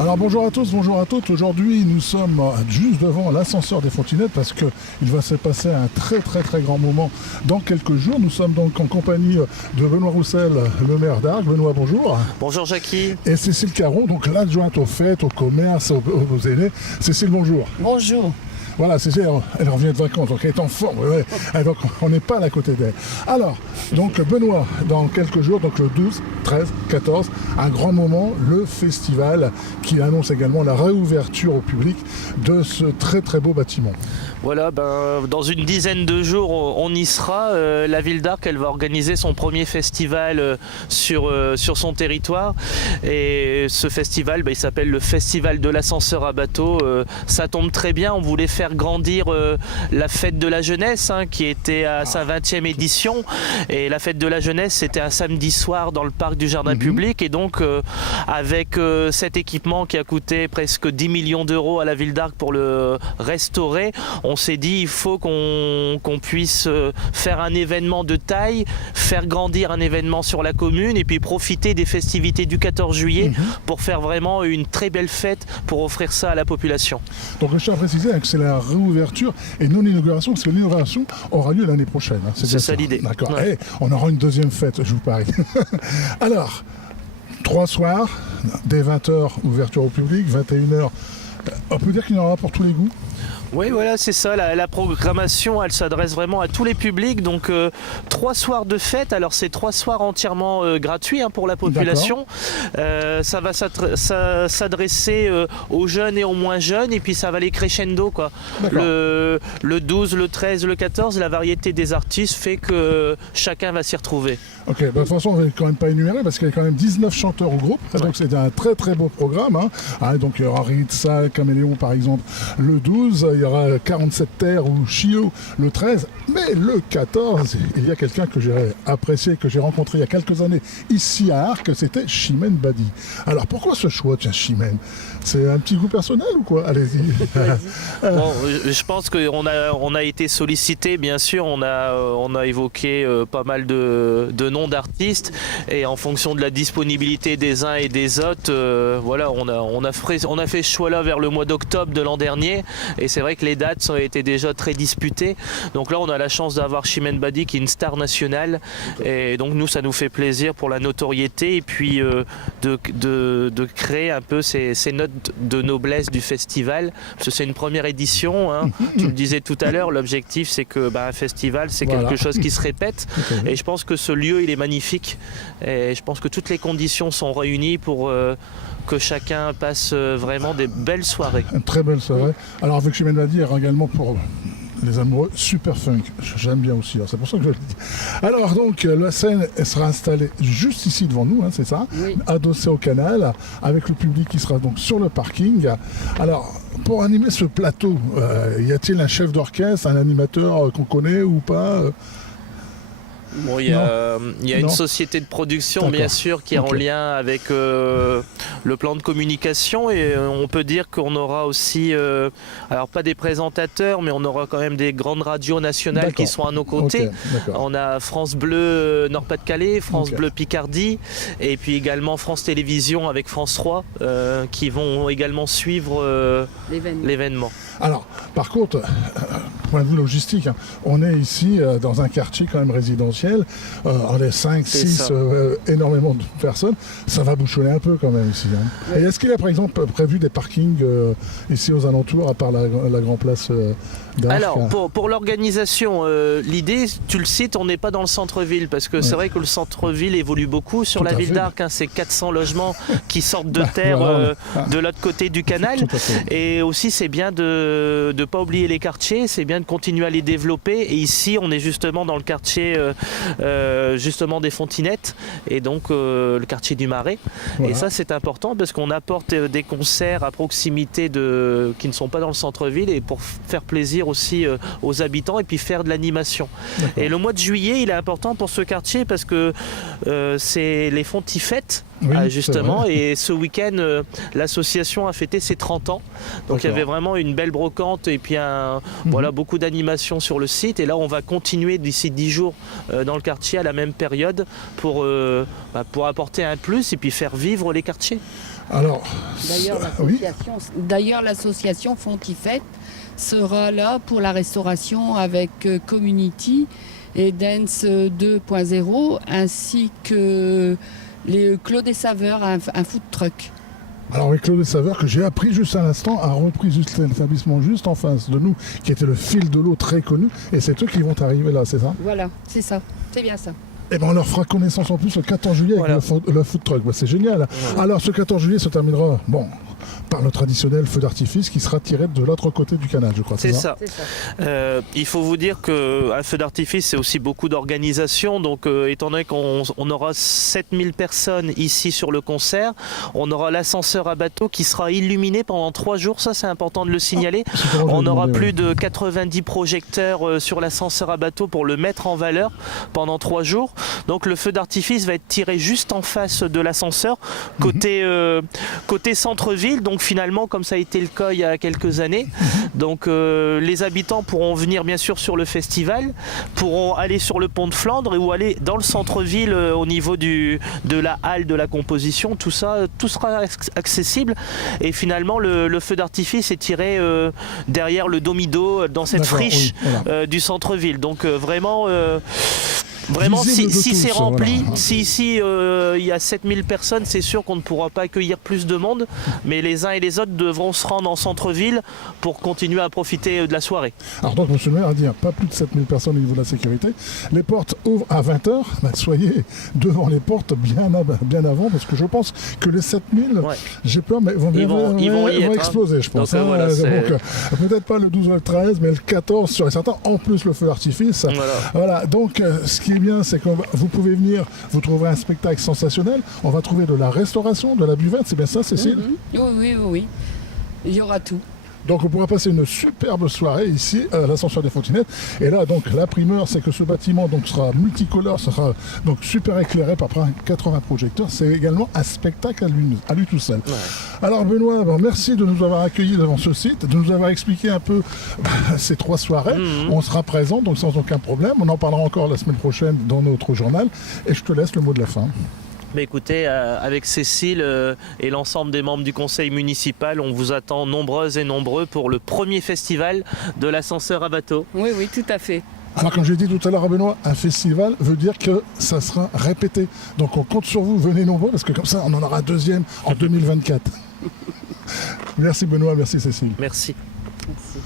Alors bonjour à tous, bonjour à toutes. Aujourd'hui nous sommes juste devant l'ascenseur des Fontinettes parce qu'il va se passer un très grand moment dans quelques jours. Nous sommes donc en compagnie de Benoît Roussel, le maire d'Arques. Benoît, bonjour. Bonjour Jackie. Et Cécile Caron, donc l'adjointe aux fêtes, au commerce, aux aînés. Cécile, bonjour. Bonjour. Voilà, Cécile, elle revient de vacances, donc elle est en forme. Ouais. Donc on n'est pas à côté d'elle. Alors, donc Benoît, dans quelques jours, donc le 12, 13, 14, un grand moment, le festival qui annonce également la réouverture au public de ce très beau bâtiment. Voilà, dans une dizaine de jours, on y sera. La ville d'Arques, elle va organiser son premier festival sur son territoire. Et ce festival, il s'appelle le Festival de l'ascenseur à bateau. Ça tombe très bien, on voulait faire grandir la fête de la jeunesse, qui était à sa 20e édition. Et la fête de la jeunesse, c'était un samedi soir dans le parc du Jardin public. Et donc, avec cet équipement qui a coûté presque 10 millions d'euros à la ville d'Arques pour le restaurer, on s'est dit il faut qu'on puisse faire un événement de taille, faire grandir un événement sur la commune et puis profiter des festivités du 14 juillet pour faire vraiment une très belle fête pour offrir ça à la population. Donc je tiens à préciser que c'est la réouverture et non l'inauguration parce que l'inauguration aura lieu l'année prochaine. C'est ça l'idée. D'accord. Ouais. Et on aura une deuxième fête, je vous parie. Alors, 3 soirs, dès 20h, ouverture au public, 21h. On peut dire qu'il y en aura pour tous les goûts. Oui, voilà, c'est ça. La programmation, elle s'adresse vraiment à tous les publics. Donc, 3 soirs de fête. Alors, c'est 3 soirs entièrement gratuits pour la population. Ça va s'adresser aux jeunes et aux moins jeunes. Et puis, ça va aller crescendo, quoi. Le 12, le 13, le 14, la variété des artistes fait que chacun va s'y retrouver. Ok, de toute façon, on ne va quand même pas énumérer parce qu'il y a quand même 19 chanteurs au groupe. Ouais. Donc, c'est un très beau programme. Donc, il y aura Ritza, Caméléon, par exemple, le 12. Il y aura 47 Terres ou Chio le 13, mais le 14, il y a quelqu'un que j'ai apprécié, que j'ai rencontré il y a quelques années ici à Arques, c'était Chimène Badi. Alors pourquoi ce choix, tiens, Chimène? C'est un petit goût personnel ou quoi? Allez-y. Bon, je pense qu'on a été sollicité, bien sûr, on a évoqué pas mal de noms d'artistes et en fonction de la disponibilité des uns et des autres, voilà, on a fait ce choix-là vers le mois d'octobre de l'an dernier et c'est vrai que les dates ont été déjà très disputées. Donc là, on a la chance d'avoir Chimène Badi qui est une star nationale. Et donc nous, ça nous fait plaisir pour la notoriété et puis de créer un peu ces notes de noblesse du festival. Parce que c'est une première édition. Tu le disais tout à l'heure, l'objectif, c'est que un festival, c'est quelque chose qui se répète. Et je pense que ce lieu, il est magnifique. Et je pense que toutes les conditions sont réunies pour que chacun passe vraiment des belles soirées. Une très belle soirée. Alors avec Chimène Badi, il y aura également pour les amoureux super funk. J'aime bien aussi, c'est pour ça que je le dis. Alors donc la scène elle sera installée juste ici devant nous, c'est ça, adossée au canal, avec le public qui sera donc sur le parking. Alors pour animer ce plateau, y a-t-il un chef d'orchestre, un animateur qu'on connaît ou pas? Bon, il y a une société de production, bien sûr, qui est en lien avec le plan de communication et on peut dire qu'on aura aussi, alors pas des présentateurs, mais on aura quand même des grandes radios nationales qui sont à nos côtés. On a France Bleu Nord-Pas-de-Calais, France Bleu Picardie et puis également France Télévisions avec France 3 qui vont également suivre l'événement. Alors, par contre, point de vue logistique, on est ici dans un quartier quand même résidentiel, on est 5, 6, énormément de personnes, ça va bouchonner un peu quand même ici. Et est-ce qu'il y a par exemple prévu des parkings ici aux alentours, à part la Grand Place d'Arques? Alors, pour l'organisation, l'idée, tu le cites, on n'est pas dans le centre-ville, parce que c'est vrai que le centre-ville évolue beaucoup sur la ville d'Arques, c'est 400 logements qui sortent de terre de l'autre côté du canal, et aussi c'est bien de ne pas oublier les quartiers, c'est bien de continuer à les développer. Et ici, on est justement dans le quartier justement des Fontinettes et donc le quartier du Marais. Et ça, c'est important parce qu'on apporte des concerts à proximité qui ne sont pas dans le centre-ville et pour faire plaisir aussi aux habitants et puis faire de l'animation. Et le mois de juillet, il est important pour ce quartier parce que c'est les Fontifêtes. Oui, justement. c'est vrai. Et ce week-end, l'association a fêté ses 30 ans. Donc il y avait vraiment une belle brocante et puis voilà, beaucoup d'animations sur le site. Et là, on va continuer d'ici 10 jours dans le quartier à la même période pour apporter un plus et puis faire vivre les quartiers. Alors, oui. D'ailleurs, l'association Fontifête sera là pour la restauration avec Community et Dance 2.0 ainsi que les Clos des Saveurs, un food truck. Alors oui, Claude Saveur, que j'ai appris juste à l'instant, a repris juste l'établissement juste en face de nous, qui était le fil de l'eau très connu, et c'est eux qui vont arriver là, c'est ça? Voilà, c'est ça, c'est bien ça. Et ben on leur fera connaissance en plus le 14 juillet avec le food truck. C'est génial. Alors ce 14 juillet se terminera, par le traditionnel feu d'artifice qui sera tiré de l'autre côté du canal, je crois. C'est ça. Il faut vous dire qu'un feu d'artifice, c'est aussi beaucoup d'organisation. Donc, étant donné qu'on aura 7000 personnes ici sur le concert, on aura l'ascenseur à bateau qui sera illuminé pendant 3 jours. Ça, c'est important de le signaler. On aura plus de 90 projecteurs sur l'ascenseur à bateau pour le mettre en valeur pendant 3 jours. Donc, le feu d'artifice va être tiré juste en face de l'ascenseur, côté centre-ville. Donc, finalement, comme ça a été le cas il y a quelques années. Donc les habitants pourront venir bien sûr sur le festival, pourront aller sur le pont de Flandre ou aller dans le centre-ville au niveau de la halle de la composition. Tout ça, tout sera accessible. Et finalement, le feu d'artifice est tiré derrière le Domido dans cette friche du centre-ville. Donc vraiment, si c'est rempli, si ici il y a 7000 personnes, c'est sûr qu'on ne pourra pas accueillir plus de monde, mais les uns et les autres devront se rendre en centre-ville pour continuer à profiter de la soirée. Alors donc, monsieur le maire a dit pas plus de 7000 personnes au niveau de la sécurité. Les portes ouvrent à 20h. Soyez devant les portes bien avant, parce que je pense que les 7000, j'ai peur, mais ils vont exploser, je pense. Donc, peut-être pas le 12 ou le 13, mais le 14 sur certains, en plus le feu d'artifice. Voilà. Donc ce qui est bien, c'est que vous pouvez venir, vous trouverez un spectacle sensationnel. On va trouver de la restauration, de la buvette, c'est bien ça, Cécile? Oui. Il y aura tout. Donc on pourra passer une superbe soirée ici à l'Ascension des Fontinettes. Et là, donc la primeur, c'est que ce bâtiment sera multicolore, sera donc super éclairé par 80 projecteurs. C'est également un spectacle à lui tout seul. Alors Benoît, merci de nous avoir accueillis devant ce site, de nous avoir expliqué un peu ces 3 soirées. On sera présent, donc sans aucun problème. On en parlera encore la semaine prochaine dans notre journal. Et je te laisse le mot de la fin. Mais écoutez, avec Cécile et l'ensemble des membres du conseil municipal, on vous attend nombreuses et nombreux pour le premier festival de l'ascenseur à bateau. Oui, tout à fait. Alors comme j'ai dit tout à l'heure à Benoît, un festival veut dire que ça sera répété. Donc on compte sur vous, venez nombreux, parce que comme ça on en aura un deuxième en 2024. Merci Benoît, merci Cécile. Merci. Merci.